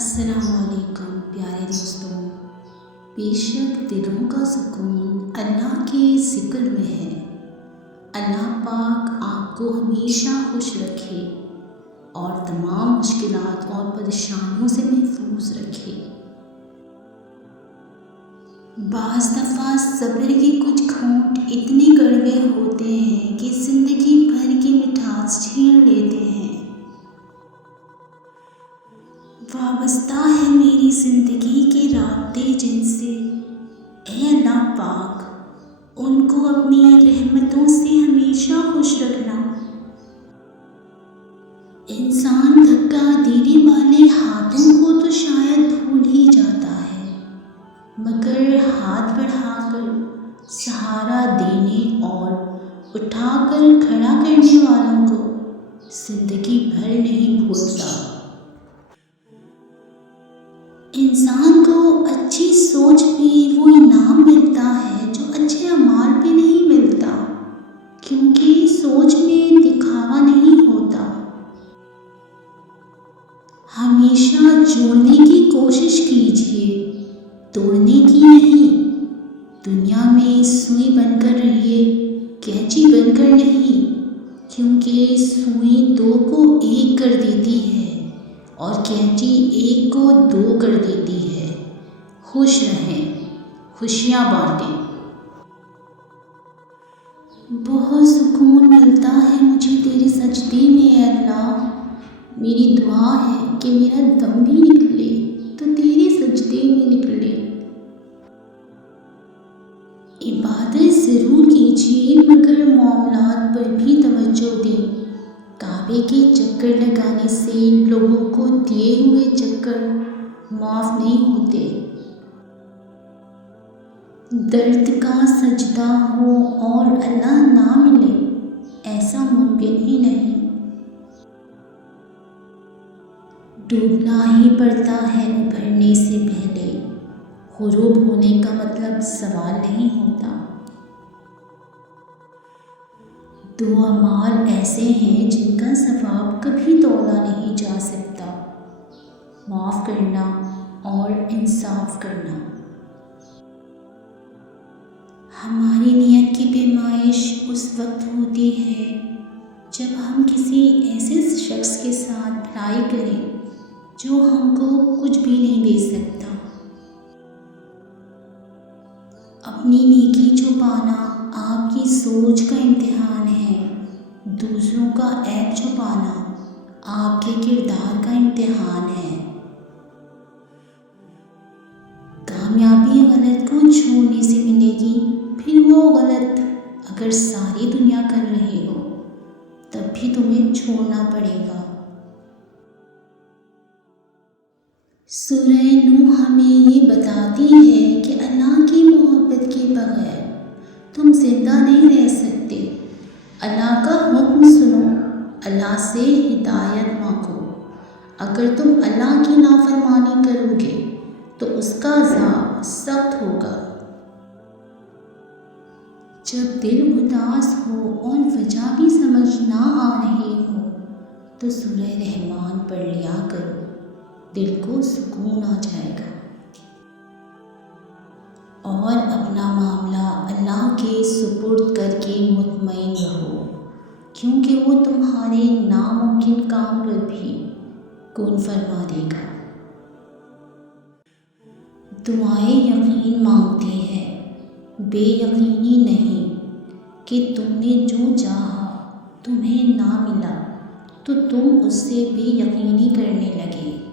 السلام علیکم پیارے دوستوں، بے شک دلوں کا سکون اللہ کے ذکر میں ہے۔ اللہ پاک آپ کو ہمیشہ خوش رکھے اور تمام مشکلات اور پریشانیوں سے محفوظ رکھے۔ بعض دفعہ صبر کے کچھ گھونٹ اتنے کڑوے ہوتے ہیں کہ زندگی بھر کی مٹھاس چھین لیتے ہیں۔ وابستہ ہے میری زندگی کے رابطے جن سے، اے اللہ پاک ان کو اپنی رحمتوں سے ہمیشہ خوش رکھنا۔ انسان دھکا دینے والے ہاتھوں کو تو شاید بھول ہی جاتا ہے، مگر ہاتھ بڑھا کر سہارا دینے اور اٹھا کر کھڑا کرنے والوں کو زندگی بھر نہیں بھولتا۔ انسان کو اچھی سوچ پہ وہ انعام ملتا ہے جو اچھے اعمال پہ نہیں ملتا، کیونکہ سوچ میں دکھاوا نہیں ہوتا۔ ہمیشہ جوڑنے کی کوشش کیجیے، توڑنے کی نہیں۔ دنیا میں سوئی بن کر رہیے، قینچی بن کر نہیں، کیونکہ سوئی دو کو ایک کر دیتی ہے اور قینچی ایک کو دو کر دیتی ہے۔ خوش رہیں، خوشیاں بانٹیں۔ بہت سکون ملتا ہے مجھے تیرے سجدے میں اے اللہ۔ میری دعا ہے کہ میرا دم بھی نکلے تو تیرے سجدے میں نکلے۔ عبادت ضرور کیجیے مگر معاملات پر بھی توجہ دیں۔ کعبے کے چکر لگانے سے لوگوں کو دیے ہوئے چکر معاف نہیں ہوتے۔ درد کا سجدہ ہو اور اللہ نہ ملے، ایسا ممکن ہی نہیں۔ ڈوبنا ہی پڑتا ہے ابھرنے سے پہلے، غروب ہونے کا مطلب زوال نہیں ہوتا۔ دو اعمال ایسے ہیں جن کا ثواب کبھی تولا نہیں جا سکتا، معاف کرنا اور انصاف کرنا۔ ہماری نیت کی پیمائش اس وقت ہوتی ہے جب ہم کسی ایسے شخص کے ساتھ بھلائی کریں جو ہم کو کچھ بھی نہیں دے سکتا۔ اپنی نیکی چھپانا آپ کی سوچ کا امتحان ہے، دوسروں کا عیب چھپانا آپ کے کردار کا امتحان ہے۔ کامیابی غلط کو چھوڑنے سے ملے گی، پھر وہ غلط اگر ساری دنیا کر رہی ہو تب بھی تمہیں چھوڑنا پڑے گا۔ سورہ نوح ہمیں یہ بتاتی ہے کہ اللہ کی محبت کے بغیر تم زندہ نہیں رہ سکتے۔ اللہ کا حکم سنو، اللہ سے ہدایت مانگو۔ اگر تم اللہ کی نافرمانی کرو گے تو اس کا عذاب سخت ہوگا۔ جب دل اداس ہو اور وجہ بھی سمجھ نہ آ رہی ہو تو سورہ رحمان پڑھ لیا کرو، دل کو سکون آ جائے گا۔ اور اپنا معاملہ اللہ کے سپرد کر کے مطمئن رہو، کیونکہ وہ تمہارے ناممکن کام پر بھی کن فرما دے گا۔ دعائیں یقین مانگتی ہیں، بے یقینی نہیں کہ تم نے جو چاہا تمہیں نہ ملا تو تم اس سے بے یقینی کرنے لگے۔